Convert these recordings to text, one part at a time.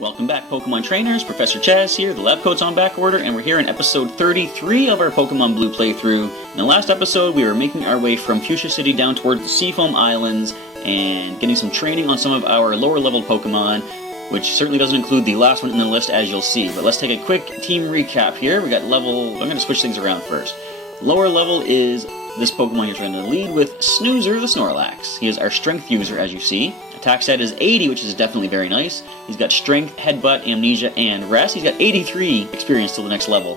Welcome back, Pokemon trainers. Professor Chaz here. The lab coat's on back order, and we're here in episode 33 of our Pokemon Blue playthrough. In the last episode, we were making our way from Fuchsia City down towards the Seafoam Islands and getting some training on some of our lower-level Pokemon, which certainly doesn't include the last one in the list, as you'll see. But let's take a quick team recap here. We got level... I'm going to switch things around first. Lower level is this Pokemon you're trying to lead with, Snoozer the Snorlax. He is our strength user, as you see. Attack stat is 80, which is definitely very nice. He's got Strength, Headbutt, Amnesia, and Rest. He's got 83 experience till the next level.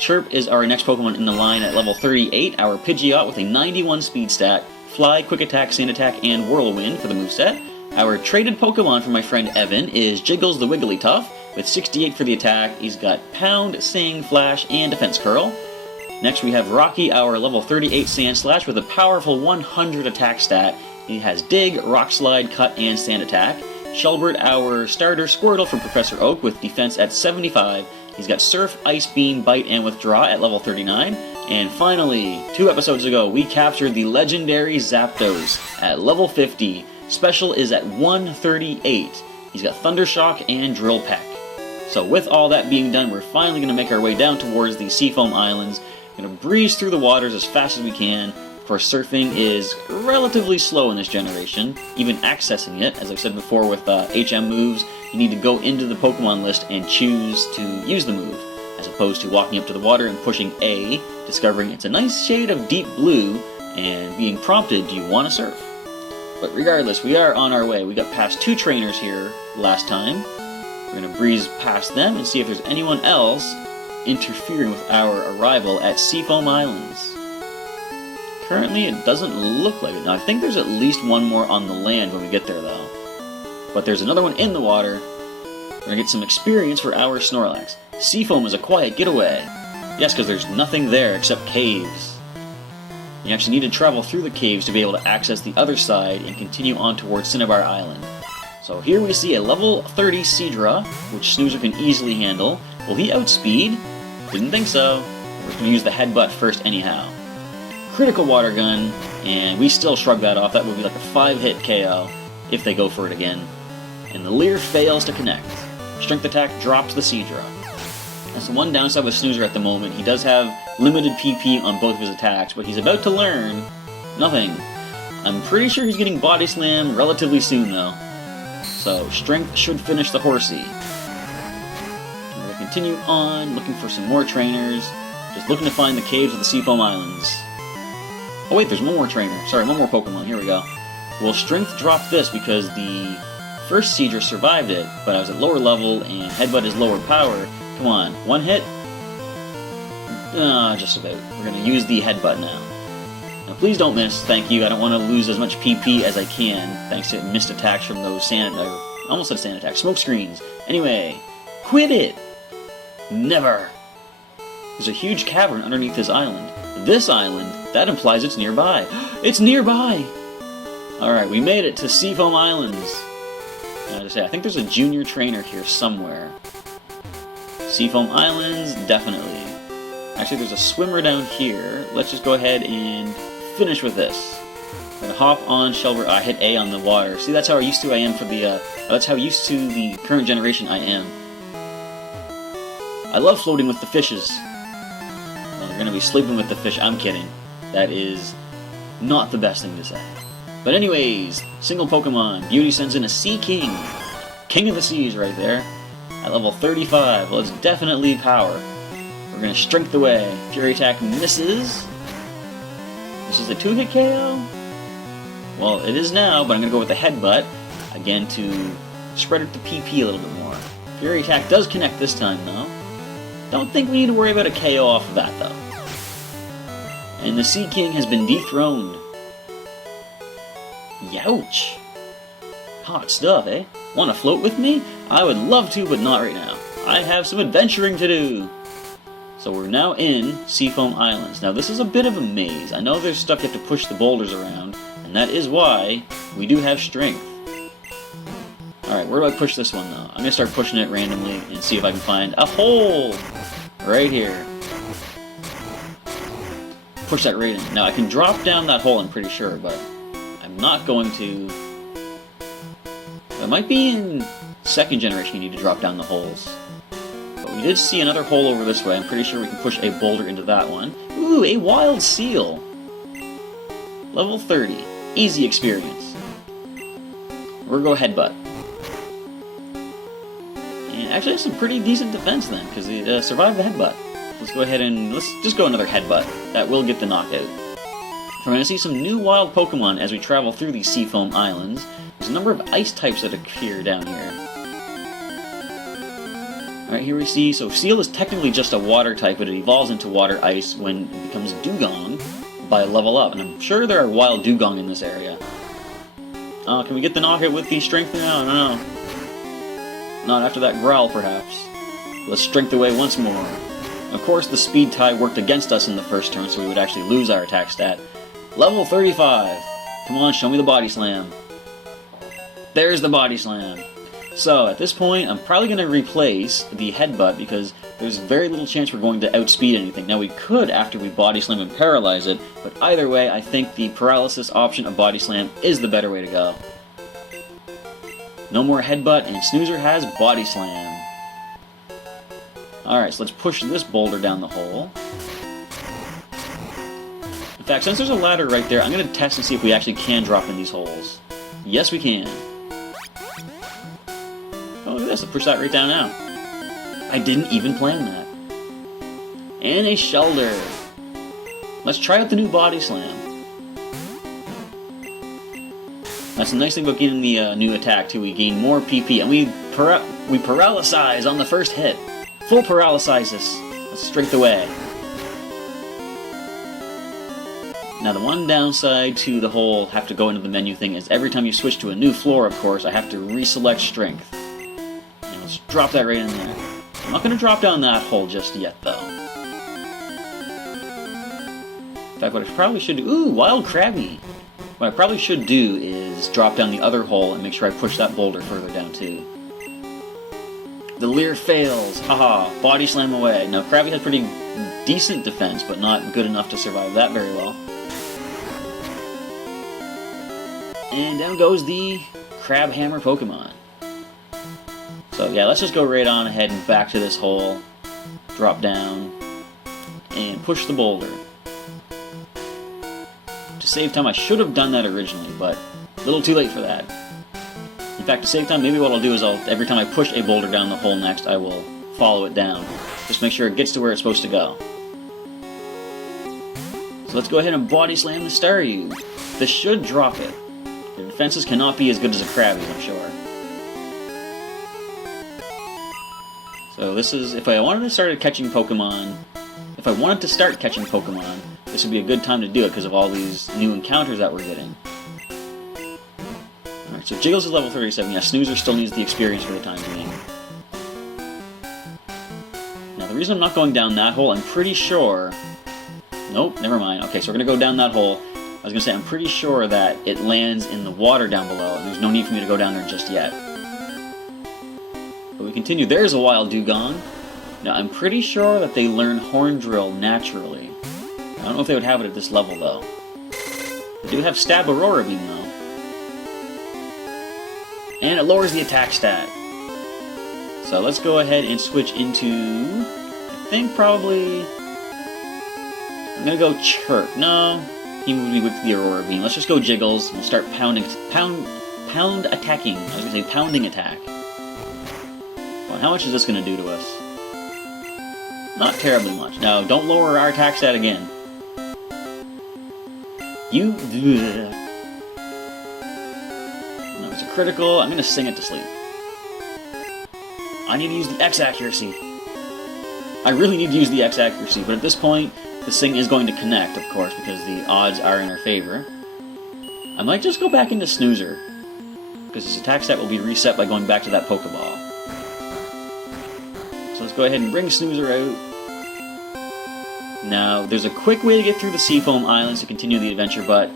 Chirp is our next Pokemon in the line at level 38, our Pidgeot with a 91 speed stat, Fly, Quick Attack, Sand Attack, and Whirlwind for the moveset. Our traded Pokemon from my friend Evan is Jiggles the Wigglytuff with 68 for the attack. He's got Pound, Sing, Flash, and Defense Curl. Next we have Rocky, our level 38 Sandslash with a powerful 100 attack stat. He has Dig, Rock Slide, Cut, and Sand Attack. Shelbert, our starter Squirtle from Professor Oak with defense at 75. He's got Surf, Ice Beam, Bite, and Withdraw at level 39. And finally, 2 episodes ago, we captured the legendary Zapdos at level 50. Special is at 138. He's got Thunder Shock and Drill Peck. So with all that being done, we're finally going to make our way down towards the Seafoam Islands. We're going to breeze through the waters as fast as we can. Of course, surfing is relatively slow in this generation, even accessing it. As I've said before with HM moves, you need to go into the Pokemon list and choose to use the move, as opposed to walking up to the water and pushing A, discovering it's a nice shade of deep blue, and being prompted, do you want to surf? But regardless, we are on our way. We got past 2 trainers here last time. We're going to breeze past them and see if there's anyone else interfering with our arrival at Seafoam Islands. Currently, it doesn't look like it. Now, I think there's at least one more on the land when we get there, though. But there's another one in the water. We're going to get some experience for our Snorlax. Seafoam is a quiet getaway. Yes, because there's nothing there except caves. You actually need to travel through the caves to be able to access the other side and continue on towards Cinnabar Island. So here we see a level 30 Seadra, which Snoozer can easily handle. Will he outspeed? Didn't think so. We're going to use the Headbutt first anyhow. Critical Water Gun, and we still shrug that off. That would be like a 5-hit KO if they go for it again. And the Leer fails to connect. Strength Attack drops the Seadra. That's the one downside with Snoozer at the moment. He does have limited PP on both of his attacks, but he's about to learn nothing. I'm pretty sure he's getting Body Slam relatively soon, though. So, Strength should finish the Horsey. We're going to continue on, looking for some more trainers. Just looking to find the caves of the Seafoam Islands. Oh wait, there's one more trainer. Sorry, one more Pokemon. Here we go. Well, Strength dropped this because the first Seadra survived it, but I was at lower level and Headbutt is lower power. Come on, one hit? Just about. We're going to use the Headbutt now. Now please don't miss, thank you. I don't want to lose as much PP as I can, thanks to missed attacks from those almost said sand attacks, smoke screens. Anyway, quit it! Never! There's a huge cavern underneath this island. This island, that implies it's nearby. It's nearby! Alright, we made it to Seafoam Islands. I think there's a junior trainer here somewhere. Seafoam Islands, definitely. Actually, there's a swimmer down here. Let's just go ahead and finish with this. I'm gonna hop on Shelbert. I hit A on the water. See, that's how used to I am for the, that's how used to the current generation I am. I love floating with the fishes. Well, they're gonna be sleeping with the fish. I'm kidding. That is not the best thing to say. But anyways, single Pokemon. Beauty sends in a Sea King. King of the Seas right there. At level 35. Well, it's definitely power. We're going to Strength away. Fury Attack misses. This is a 2-hit KO? Well, it is now, but I'm going to go with the Headbutt. Again, to spread out the PP a little bit more. Fury Attack does connect this time, though. Don't think we need to worry about a KO off of that, though. And the Sea King has been dethroned. Youch! Hot stuff, eh? Want to float with me? I would love to, but not right now. I have some adventuring to do! So we're now in Seafoam Islands. Now this is a bit of a maze. I know there's stuff you have to push the boulders around, and that is why we do have strength. Alright, where do I push this one though? I'm going to start pushing it randomly and see if I can find a hole! Right here. Push that right in. Now I can drop down that hole, I'm pretty sure, but I'm not going to. I might be in second generation you need to drop down the holes. But we did see another hole over this way. I'm pretty sure we can push a boulder into that one. Ooh, a wild seal! Level 30. Easy experience. We're gonna go headbutt. And actually has some pretty decent defense then, because it survived the headbutt. Let's go ahead and let's just go another headbutt. That will get the knockout. We're going to see some new wild Pokemon as we travel through these Seafoam Islands. There's a number of ice types that appear down here. Alright, here we see, so Seal is technically just a water type, but it evolves into water ice when it becomes Dugong by level up. And I'm sure there are wild Dugong in this area. Can we get the knockout with the strength now? I don't know. Not after that growl, perhaps. Let's strength away once more. Of course, the speed tie worked against us in the first turn, so we would actually lose our attack stat. Level 35! Come on, show me the body slam. There's the body slam. So, at this point, I'm probably going to replace the headbutt because there's very little chance we're going to outspeed anything. Now, we could after we body slam and paralyze it, but either way, I think the paralysis option of body slam is the better way to go. No more headbutt, and Snoozer has body slam. Alright, so let's push this boulder down the hole. In fact, since there's a ladder right there, I'm going to test and see if we actually can drop in these holes. Yes, we can. Oh, look at this. Let's push that right down now. I didn't even plan that. And a Shelder. Let's try out the new body slam. That's the nice thing about getting the new attack, too. We gain more PP, and we paralyze on the first hit. Full paralysis. Let's strength away. Now the one downside to the whole have to go into the menu thing is every time you switch to a new floor, of course, I have to reselect strength. Now let's drop that right in there. I'm not going to drop down that hole just yet, though. In fact, what I probably should do... Ooh, Wild Krabby! What I probably should do is drop down the other hole and make sure I push that boulder further down, too. The Leer fails. Haha, body slam away. Now, Krabby has pretty decent defense, but not good enough to survive that very well. And down goes the Crab Hammer Pokemon. So yeah, let's just go right on ahead and back to this hole. Drop down. And push the boulder. To save time, I should have done that originally, but a little too late for that. In fact, to save time, maybe what I'll do is every time I push a boulder down the hole next, I will follow it down. Just make sure it gets to where it's supposed to go. So let's go ahead and body slam the Staryu. This should drop it. The defenses cannot be as good as a Krabby, I'm sure. So this is, if I wanted to start catching Pokemon, this would be a good time to do it because of all these new encounters that we're getting. Alright, so Jiggles is level 37. Yeah, Snoozer still needs the experience for the time being. Now the reason I'm not going down that hole, I'm pretty sure... Nope, never mind. Okay, so we're going to go down that hole. I was going to say, I'm pretty sure that it lands in the water down below, and there's no need for me to go down there just yet. But we continue. There's a wild Dugong. Now, I'm pretty sure that they learn Horn Drill naturally. I don't know if they would have it at this level, though. They do have Stab Aurora Beam, though. And it lowers the attack stat. So let's go ahead and switch into... I think probably... I'm going to go Chirp. No... He moved me with the Aurora Beam. Let's just go Jiggles. We'll start pound attacking. I was going to say pounding attack. Well, how much is this going to do to us? Not terribly much. Now, don't lower our attack stat again. No, it's a critical. I'm going to sing it to sleep. I need to use the X accuracy. I really need to use the X accuracy, but at this point, the Sing is going to connect, of course, because the odds are in our favor. I might just go back into Snoozer, because his attack stat will be reset by going back to that Pokeball. So let's go ahead and bring Snoozer out. Now, there's a quick way to get through the Seafoam Islands to continue the adventure, but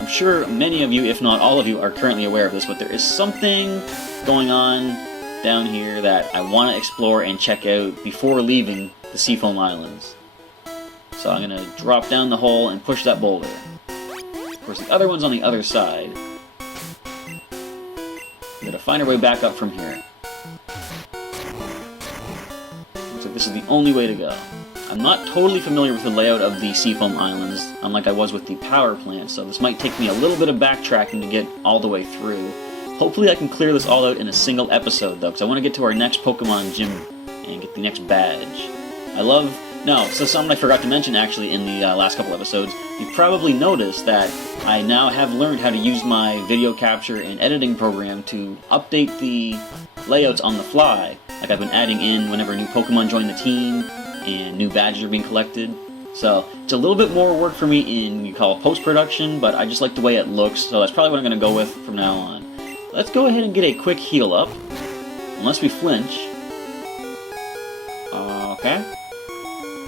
I'm sure many of you, if not all of you, are currently aware of this, but there is something going on down here that I want to explore and check out before leaving the Seafoam Islands. So I'm going to drop down the hole and push that boulder. Of course, the other one's on the other side. gotta find our way back up from here. Looks like this is the only way to go. I'm not totally familiar with the layout of the Seafoam Islands, unlike I was with the power plant, so this might take me a little bit of backtracking to get all the way through. Hopefully I can clear this all out in a single episode, though, because I want to get to our next Pokemon gym and get the next badge. So something I forgot to mention, actually, in the last couple episodes, you've probably noticed that I now have learned how to use my video capture and editing program to update the layouts on the fly. Like I've been adding in whenever a new Pokemon join the team, and new badges are being collected. So it's a little bit more work for me in, you call it post-production, but I just like the way it looks, so that's probably what I'm going to go with from now on. Let's go ahead and get a quick heal up, unless we flinch. Okay.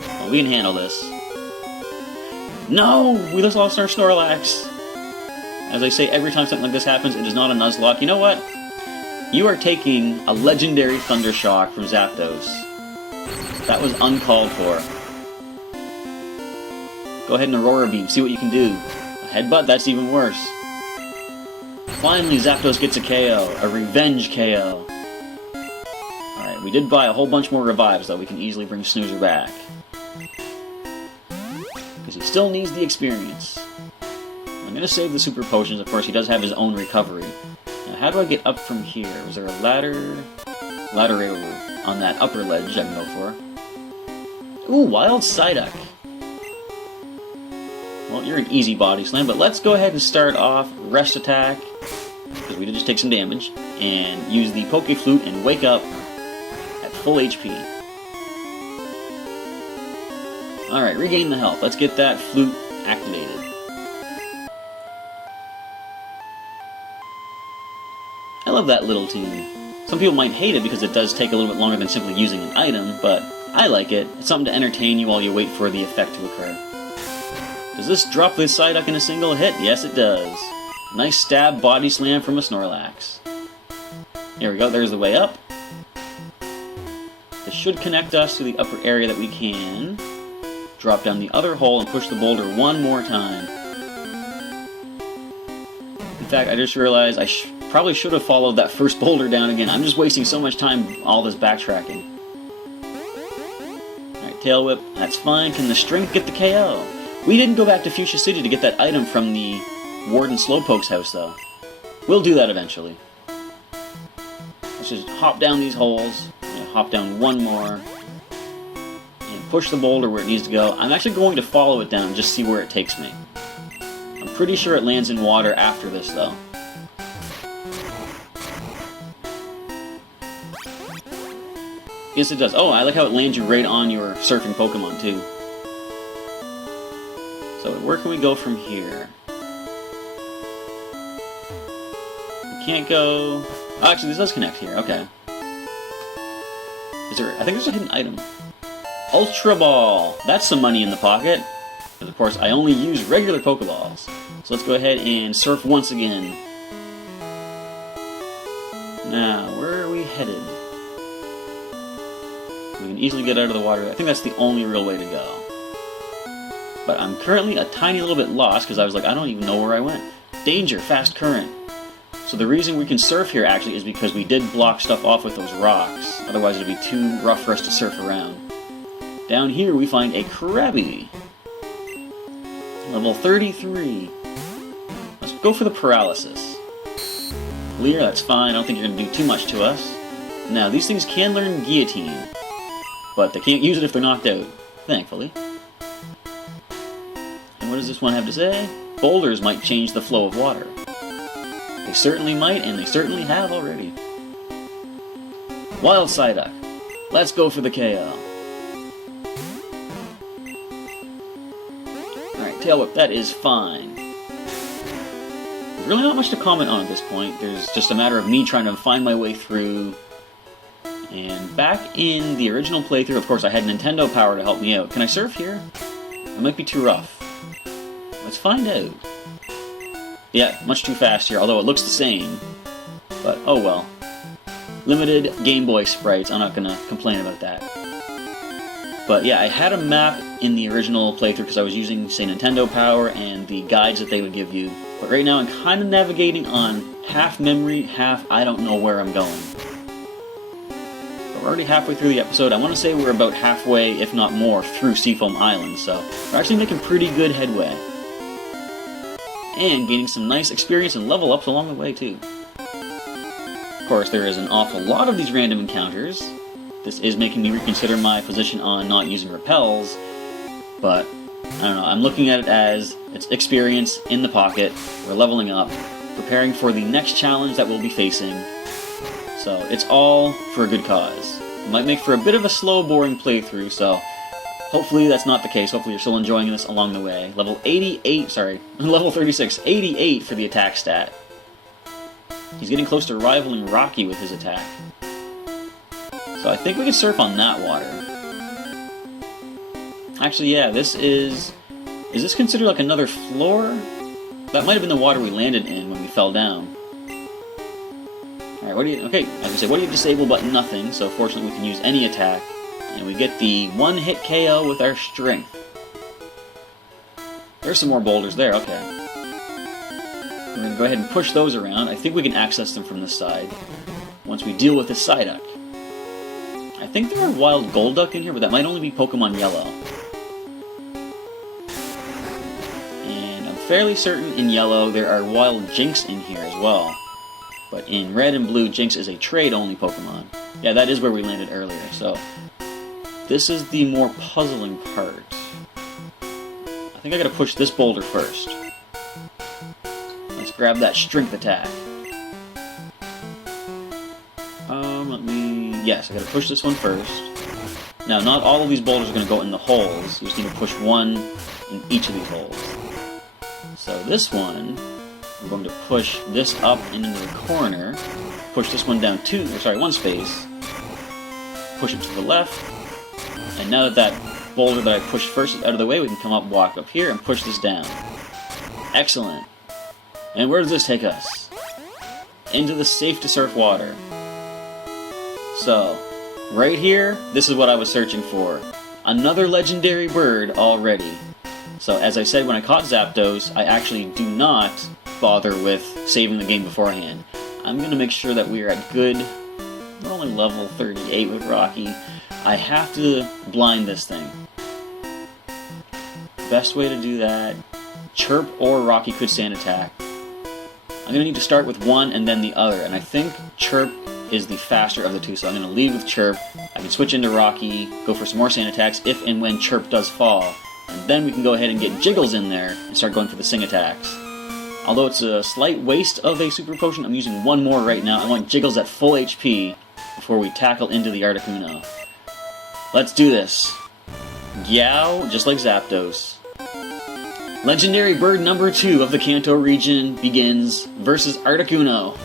Well, we can handle this. No! We just lost our Snorlax! As I say, every time something like this happens, it is not a Nuzlocke. You know what? You are taking a legendary Thunder Shock from Zapdos. That was uncalled for. Go ahead and Aurora Beam, see what you can do. A Headbutt, that's even worse. Finally, Zapdos gets a KO, a revenge KO. Alright, we did buy a whole bunch more revives, though. We can easily bring Snoozer back. Because he still needs the experience. I'm going to save the super potions. Of course, he does have his own recovery. Now, how do I get up from here? Was there a ladder? Ladder over on that upper ledge I can go for. Ooh, Wild Psyduck. Well, you're an easy body slam, but let's go ahead and start off Rest Attack, because we did just take some damage, and use the Poke Flute and wake up at full HP. Alright, regain the health. Let's get that flute activated. I love that little tune. Some people might hate it because it does take a little bit longer than simply using an item, but I like it. It's something to entertain you while you wait for the effect to occur. Does this drop this Psyduck in a single hit? Yes, it does. Nice stab body slam from a Snorlax. Here we go, there's the way up. This should connect us to the upper area that we can. Drop down the other hole and push the boulder one more time. In fact, I just realized I probably should have followed that first boulder down again. I'm just wasting so much time all this backtracking. Alright, Tail Whip, that's fine. Can the strength get the KO? We didn't go back to Fuchsia City to get that item from the Warden Slowpoke's house, though. We'll do that eventually. Let's just hop down these holes. Hop down one more. And push the boulder where it needs to go. I'm actually going to follow it down and just see where it takes me. I'm pretty sure it lands in water after this, though. Yes, it does. Oh, I like how it lands you right on your surfing Pokemon, too. So, where can we go from here? We can't go... Oh, actually, this does connect here. Okay. Is there... I think there's a hidden item. Ultra Ball! That's some money in the pocket. But, of course, I only use regular Pokeballs. So, let's go ahead and surf once again. Now, where are we headed? We can easily get out of the water. I think that's the only real way to go. But I'm currently a tiny little bit lost because I was like, I don't even know where I went. Danger, fast current. So the reason we can surf here actually is because we did block stuff off with those rocks. Otherwise it would be too rough for us to surf around. Down here we find a Krabby. Level 33. Let's go for the paralysis. Clear, that's fine. I don't think you're going to do too much to us. Now, these things can learn Guillotine. But they can't use it if they're knocked out. Thankfully. And what does this one have to say? Boulders might change the flow of water. They certainly might, and they certainly have already. Wild Psyduck. Let's go for the KO. Alright, Tail Whip, that is fine. There's really not much to comment on at this point. There's just a matter of me trying to find my way through. And back in the original playthrough, of course, I had Nintendo Power to help me out. Can I surf here? It might be too rough. Let's find out. Yeah, much too fast here, although it looks the same. But, oh well. Limited Game Boy sprites, I'm not gonna complain about that. But yeah, I had a map in the original playthrough because I was using, say, Nintendo Power and the guides that they would give you. But right now I'm kind of navigating on half memory, half I don't know where I'm going. But we're already halfway through the episode. I want to say we're about halfway, if not more, through Seafoam Island, so we're actually making pretty good headway. And gaining some nice experience and level ups along the way too. Of course, there is an awful lot of these random encounters. This is making me reconsider my position on not using repels, but I don't know, I'm looking at it as it's experience in the pocket, we're leveling up, preparing for the next challenge that we'll be facing. So it's all for a good cause. It might make for a bit of a slow, boring playthrough, so hopefully that's not the case. Hopefully you're still enjoying this along the way. Level 36, 88 for the attack stat. He's getting close to rivaling Rocky with his attack. So I think we can surf on that water. Actually, yeah, this is... Is this considered like another floor? That might have been the water we landed in when we fell down. Alright, what do you... Okay, as I said, what do you disable but nothing, so fortunately we can use any attack. And we get the one-hit KO with our strength. There's some more boulders there, okay. We're going to go ahead and push those around. I think we can access them from this side once we deal with this Psyduck. I think there are wild Golduck in here, but that might only be Pokemon Yellow. And I'm fairly certain in Yellow there are wild Jinx in here as well. But in Red and Blue, Jinx is a trade-only Pokemon. Yeah, that is where we landed earlier, so... This is the more puzzling part. I think I gotta push this boulder first. Let's grab that strength attack. Yes, I gotta push this one first. Now, not all of these boulders are gonna go in the holes. You just need to push one in each of these holes. So this one, we're going to push this up and into the corner. Push this one down one space. Push it to the left. And now that that boulder that I pushed first is out of the way, we can come up, walk up here, and push this down. Excellent. And where does this take us? Into the safe-to-surf water. So, right here, this is what I was searching for. Another legendary bird already. So, as I said when I caught Zapdos, I actually do not bother with saving the game beforehand. I'm going to make sure that we are at good... We're only level 38 with Rocky. I have to blind this thing. Best way to do that... Chirp or Rocky Quick Sand Attack. I'm going to need to start with one and then the other, and I think Chirp is the faster of the two, so I'm going to lead with Chirp. I can switch into Rocky, go for some more sand attacks if and when Chirp does fall, and then we can go ahead and get Jiggles in there and start going for the Sing attacks. Although it's a slight waste of a Super Potion, I'm using one more right now. I want Jiggles at full HP before we tackle into the Articuno. Let's do this. Yow, just like Zapdos. Legendary bird number 2 of the Kanto region begins versus Articuno.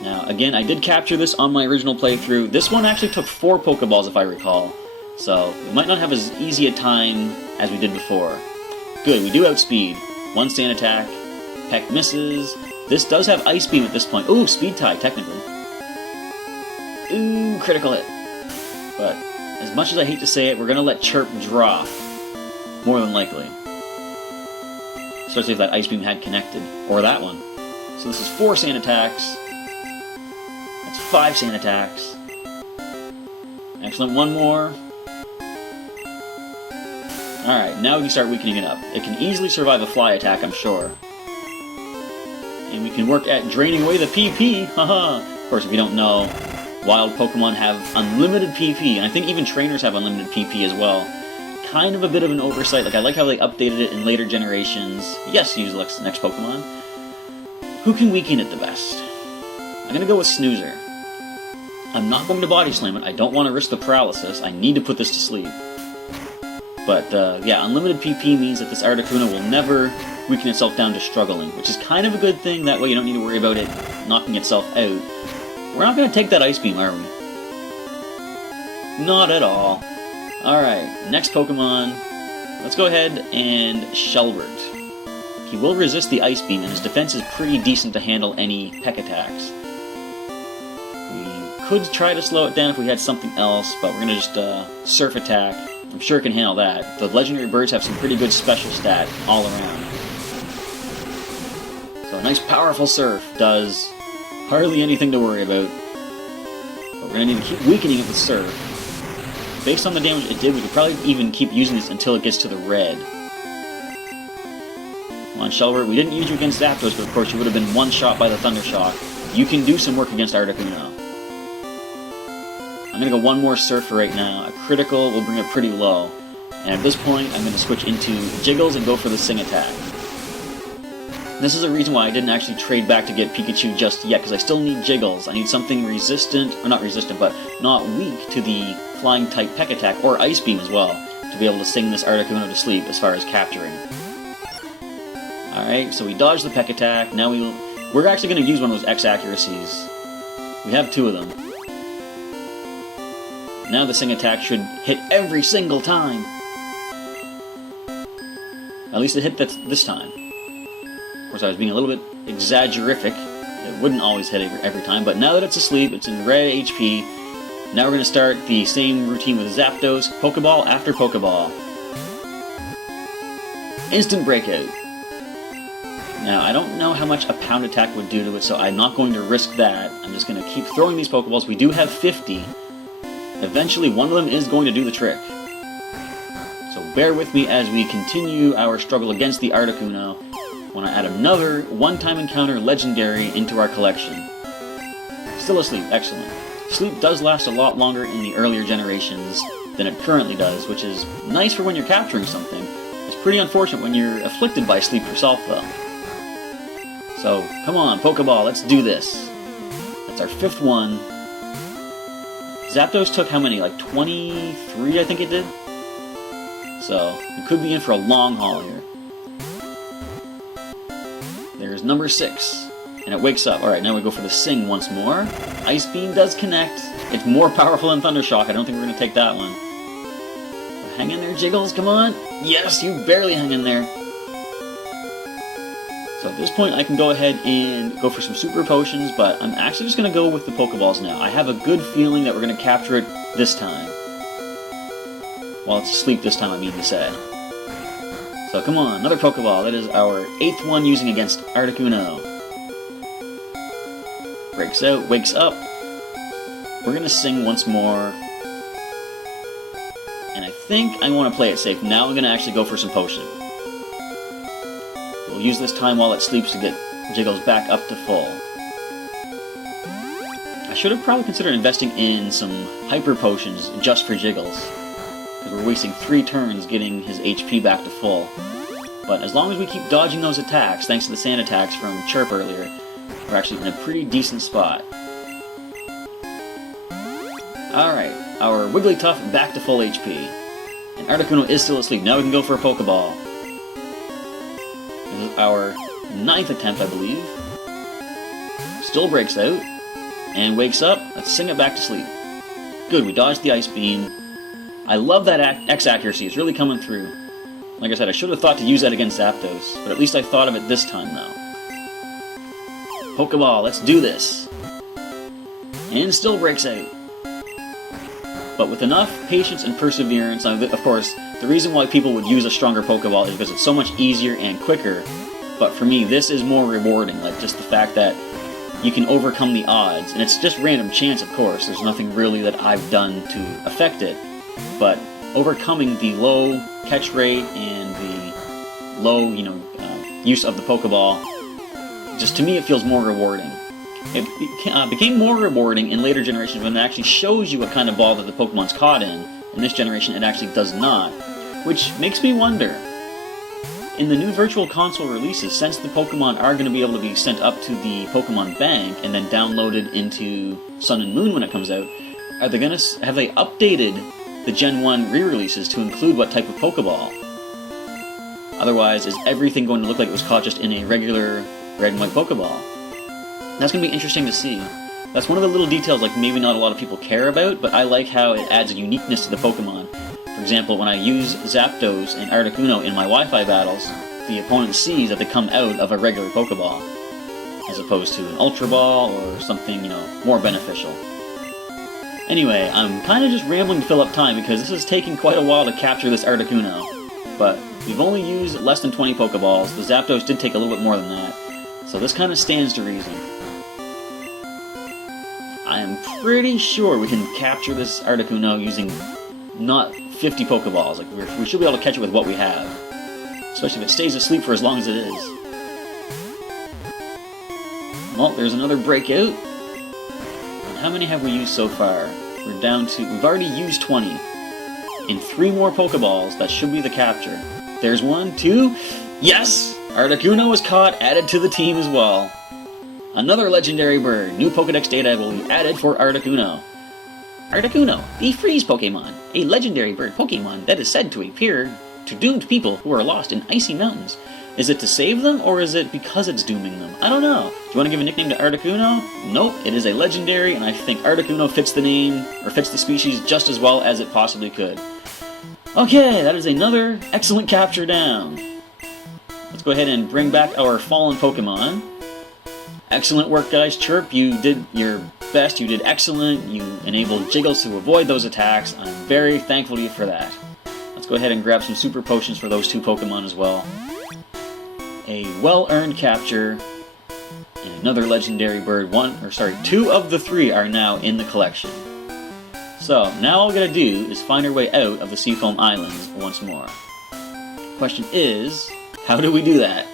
Now, again, I did capture this on my original playthrough. This one actually took 4 Pokeballs, if I recall. So, we might not have as easy a time as we did before. Good, we do outspeed. 1 sand attack. Peck misses. This does have Ice Beam at this point. Ooh, Speed Tie, technically. Ooh, critical hit. But, as much as I hate to say it, we're going to let Chirp drop. More than likely. Especially if that Ice Beam had connected. Or that one. So this is 4 sand attacks. That's 5 sand attacks. Excellent, one more. Alright, now we can start weakening it up. It can easily survive a fly attack, I'm sure. And we can work at draining away the PP, haha! Of course, if you don't know, wild Pokemon have unlimited PP, and I think even trainers have unlimited PP as well. Kind of a bit of an oversight, like I like how they updated it in later generations. Yes, use next Pokemon. Who can weaken it the best? I'm gonna go with Snoozer. I'm not going to Body Slam it, I don't want to risk the paralysis, I need to put this to sleep. But, yeah, unlimited PP means that this Articuno will never weaken itself down to struggling, which is kind of a good thing, that way you don't need to worry about it knocking itself out. We're not going to take that Ice Beam, are we? Not at all. Alright, next Pokemon. Let's go ahead and Shelbert. He will resist the Ice Beam, and his defense is pretty decent to handle any Peck attacks. We could try to slow it down if we had something else, but we're going to just Surf Attack. I'm sure it can handle that. The legendary birds have some pretty good special stat all around. Nice powerful Surf does hardly anything to worry about. But we're going to need to keep weakening it with Surf. Based on the damage it did, we could probably even keep using this until it gets to the red. Come on, Shelver. We didn't use you against Zapdos, but of course you would have been one-shot by the Thunder Shock. You can do some work against Articuno. I'm going to go one more Surf for right now. A critical will bring it pretty low. And at this point, I'm going to switch into Jiggles and go for the Sing attack. This is the reason why I didn't actually trade back to get Pikachu just yet, because I still need Jiggles. I need something resistant, or not resistant, but not weak to the Flying-type Peck attack, or Ice Beam as well, to be able to sing this Articuno to sleep as far as capturing. Alright, so we dodged the Peck attack. Now we're actually going to use one of those X accuracies. We have 2 of them. Now the Sing attack should hit every single time. At least it hit this time. Of course, I was being a little bit exaggerific. It wouldn't always hit every time, but now that it's asleep, it's in red HP. Now we're going to start the same routine with Zapdos, Pokeball after Pokeball. Instant Breakout. Now, I don't know how much a Pound attack would do to it, so I'm not going to risk that. I'm just going to keep throwing these Pokeballs. We do have 50. Eventually, one of them is going to do the trick. So bear with me as we continue our struggle against the Articuno. I want to add another one-time encounter legendary into our collection. Still asleep, excellent. Sleep does last a lot longer in the earlier generations than it currently does, which is nice for when you're capturing something. It's pretty unfortunate when you're afflicted by sleep yourself, though. So, come on, Pokeball, let's do this. That's our 5th one. Zapdos took how many? Like 23, I think it did? So, we could be in for a long haul here. There's number 6, and it wakes up. Alright, now we go for the Sing once more. Ice Beam does connect. It's more powerful than Thunder Shock. I don't think we're going to take that one. But hang in there, Jiggles, come on! Yes, you barely hang in there. So at this point, I can go ahead and go for some Super Potions, but I'm actually just going to go with the Pokeballs now. I have a good feeling that we're going to capture it this time. Well, it's asleep this time, I mean to say. So come on, another Pokeball. That is our 8th one using against Articuno. Breaks out, wakes up. We're going to Sing once more. And I think I want to play it safe. Now I'm going to actually go for some Potion. We'll use this time while it sleeps to get Jiggles back up to full. I should have probably considered investing in some Hyper Potions just for Jiggles. Because we're wasting 3 turns getting his HP back to full. But as long as we keep dodging those attacks, thanks to the sand attacks from Chirp earlier, we're actually in a pretty decent spot. Alright, our Wigglytuff back to full HP. And Articuno is still asleep. Now we can go for a Pokeball. This is our 9th attempt, I believe. Still breaks out. And wakes up. Let's Sing it back to sleep. Good, we dodged the Ice Beam. I love that X accuracy. It's really coming through. Like I said, I should have thought to use that against Zapdos, but at least I thought of it this time, though. Pokeball, let's do this. And still breaks out. But with enough patience and perseverance, of course, the reason why people would use a stronger Pokeball is because it's so much easier and quicker. But for me, this is more rewarding, like just the fact that you can overcome the odds. And it's just random chance, of course. There's nothing really that I've done to affect it. But overcoming the low catch rate and the low, use of the Pokeball, just to me it feels more rewarding. It became more rewarding in later generations when it actually shows you what kind of ball that the Pokemon's caught in. In this generation it actually does not. Which makes me wonder, in the new Virtual Console releases, since the Pokemon are going to be able to be sent up to the Pokemon Bank and then downloaded into Sun and Moon when it comes out, have they updated the Gen 1 re-releases to include what type of Pokeball? Otherwise, is everything going to look like it was caught just in a regular red and white Pokeball? That's going to be interesting to see. That's one of the little details like maybe not a lot of people care about, but I like how it adds a uniqueness to the Pokemon. For example, when I use Zapdos and Articuno in my Wi-Fi battles, the opponent sees that they come out of a regular Pokeball, as opposed to an Ultra Ball or something, more beneficial. Anyway, I'm kind of just rambling to fill up time because this is taking quite a while to capture this Articuno. But we've only used less than 20 Pokeballs. The Zapdos did take a little bit more than that. So So this kind of stands to reason. I am pretty sure we can capture this Articuno using not 50 Pokeballs. Like we should be able to catch it with what we have. Especially if it stays asleep for as long as it is. Well, there's another breakout. And how many have we used so far? We're down to... We've already used 20. In 3 more Pokeballs, that should be the capture. There's 1, 2... Yes! Articuno was caught, added to the team as well. Another legendary bird. New Pokedex data will be added for Articuno. Articuno, the freeze Pokemon. A legendary bird Pokemon that is said to appear to doomed people who are lost in icy mountains. Is it to save them, or is it because it's dooming them? I don't know. Do you want to give a nickname to Articuno? Nope, it is a legendary, and I think Articuno fits the name, or fits the species just as well as it possibly could. Okay, that is another excellent capture down. Let's go ahead and bring back our fallen Pokemon. Excellent work, guys. Chirp, you did your best. You did excellent. You enabled Jiggles to avoid those attacks. I'm very thankful to you for that. Let's go ahead and grab some super potions for those 2 Pokemon as well. A well-earned capture. And another legendary bird. 2 of the 3 are now in the collection. So, now all we gotta do is find our way out of the Seafoam Islands once more. Question is, how do we do that?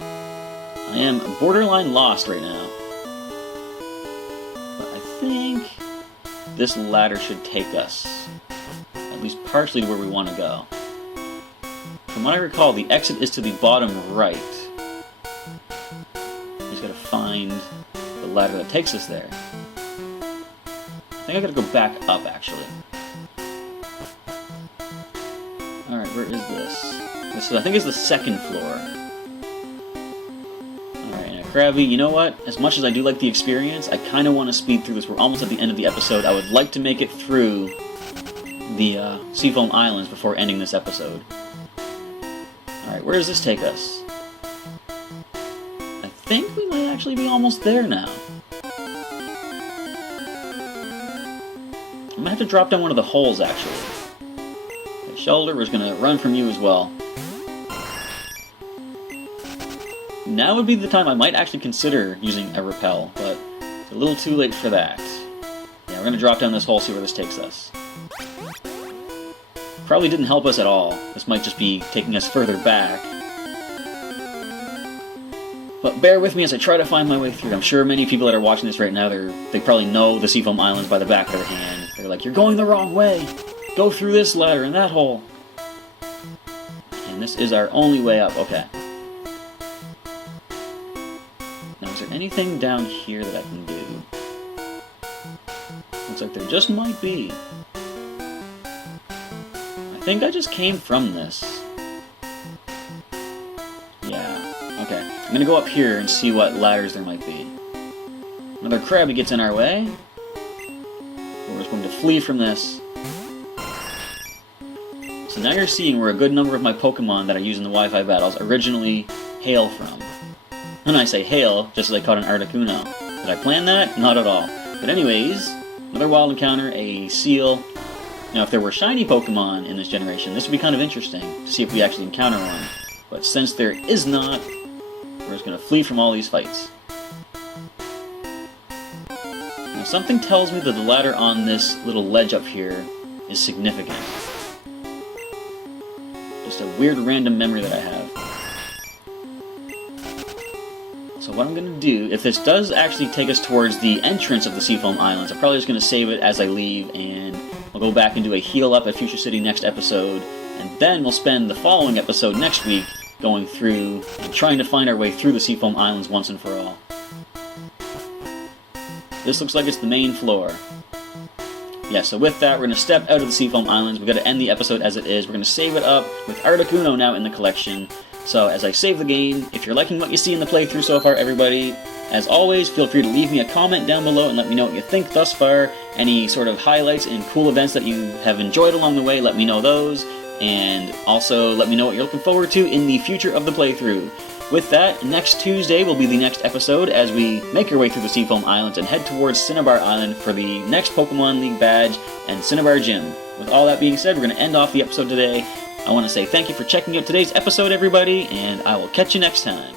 I am borderline lost right now. But I think this ladder should take us, at least partially to where we want to go. From what I recall, the exit is to the bottom right. Just gotta find the ladder that takes us there. I think I gotta go back up, actually. Alright, where is this? This is, I think, is the 2nd floor. Krabby, you know what? As much as I do like the experience, I kind of want to speed through this. We're almost at the end of the episode. I would like to make it through the Seafoam Islands before ending this episode. Alright, where does this take us? I think we might actually be almost there now. I'm going to have to drop down one of the holes, actually. The shoulder was going to run from you as well. Now would be the time I might actually consider using a repel, but it's a little too late for that. Yeah, we're going to drop down this hole, see where this takes us. Probably didn't help us at all. This might just be taking us further back. But bear with me as I try to find my way through. I'm sure many people that are watching this right now, they probably know the Seafoam Islands by the back of their hand. They're like, you're going the wrong way! Go through this ladder and that hole! And this is our only way up. Okay. Now, is there anything down here that I can do? Looks like there just might be. I think I just came from this. Yeah, okay. I'm gonna go up here and see what ladders there might be. Another Krabby gets in our way. We're just going to flee from this. So now you're seeing where a good number of my Pokemon that I use in the Wi-Fi battles originally hail from. And I say hail, just as I caught an Articuno. Did I plan that? Not at all. But anyways, another wild encounter, a seal. Now if there were shiny Pokemon in this generation, this would be kind of interesting to see if we actually encounter one. But since there is not, we're just going to flee from all these fights. Now something tells me that the ladder on this little ledge up here is significant. Just a weird random memory that I have. So what I'm going to do, if this does actually take us towards the entrance of the Seafoam Islands, I'm probably just going to save it as I leave, and I'll go back and do a heal up at Fuchsia City next episode, and then we'll spend the following episode next week going through and trying to find our way through the Seafoam Islands once and for all. This looks like it's the main floor. Yeah, so with that, we're going to step out of the Seafoam Islands. We've got to end the episode as it is. We're going to save it up with Articuno now in the collection. So as I save the game, if you're liking what you see in the playthrough so far, everybody, as always, feel free to leave me a comment down below and let me know what you think thus far. Any sort of highlights and cool events that you have enjoyed along the way, let me know those. And also let me know what you're looking forward to in the future of the playthrough. With that, next Tuesday will be the next episode as we make our way through the Seafoam Islands and head towards Cinnabar Island for the next Pokemon League badge and Cinnabar Gym. With all that being said, we're going to end off the episode today. I want to say thank you for checking out today's episode, everybody, and I will catch you next time.